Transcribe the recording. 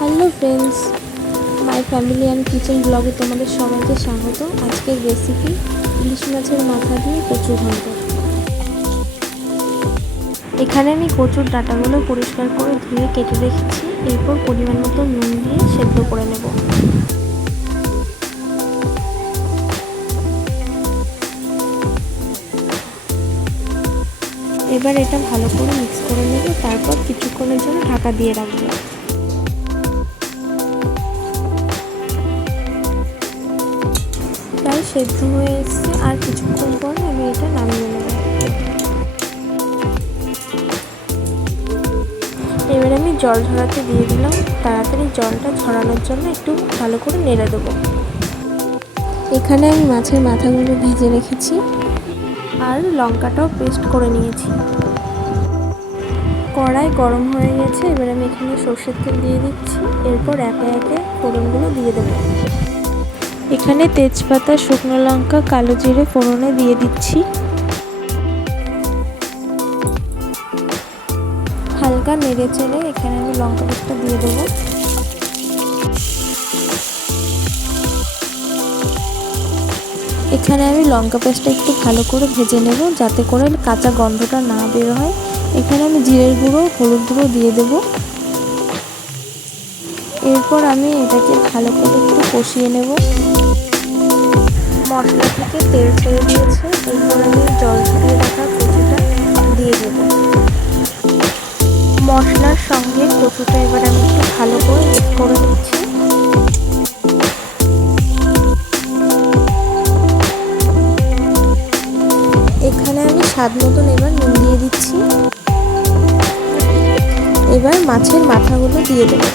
Hello friends, my family and kitchen ব্লগে তোমাদের সবাইকে স্বাগত। আজকের রেসিপি ইলিশ মাছের মাথা দিয়ে কচু ঘন্ট। এখানে আমি কচুর ডাঁটাগুলো পরিষ্কার করে ধুয়ে কেটে রেখেছি। এরপর পরিমাণ মতো নুন দিয়ে সেদ্ধ করে নেব। এবার এটা ভালো করে মিক্স করে নেব, তারপর কিছুক্ষণের জন্য ঢাকা দিয়ে রাখবো। প্রায় সেদ্ধ হয়ে এসছে, আর কিছুক্ষণ পর আমি এটা নামিয়ে নেব। এবার আমি জল ঝরাতে দিয়ে দিলাম। তাড়াতাড়ি জলটা ঝরানোর জন্য একটু ভালো করে নেড়ে দেবো। এখানে আমি মাছের মাথাগুলো ভেজে রেখেছি আর লঙ্কাটাও পেস্ট করে নিয়েছি। কড়াই গরম হয়ে গেছে, এবার আমি এখানে সর্ষের তেল দিয়ে দিচ্ছি। এরপর একে একে ফোড়নগুলো দিয়ে দেবো। এখানে তেজপাতা, শুকনো লঙ্কা, কালো জিরে ফোড়নে দিয়ে দিচ্ছি। হালকা নেড়ে চেড়ে এখানে আমি লঙ্কা পেস্টটা দিয়ে দেবো। এখানে আমি লঙ্কা পেস্টটা একটু ভালো করে ভেজে নেব, যাতে করে কাঁচা গন্ধটা না বের হয়। এখানে আমি জিরের গুঁড়ো, হলুদ গুঁড়ো দিয়ে দেব। এরপর আমি এটাকে ভালো করে একটু কষিয়ে নেব। মশলা থেকে তেল ছেড়ে দিয়েছে, এরপর আমি জল ঝরিয়ে রাখা কচুটা দিয়ে দেব। মশলার সঙ্গে কচুটা এবার আমি একটু ভালো করে মিক্স করে নিচ্ছি। এখানে আমি স্বাদ মতন এবার নুন দিয়ে দিচ্ছি। এবার মাছের মাথাগুলো দিয়ে দেবো।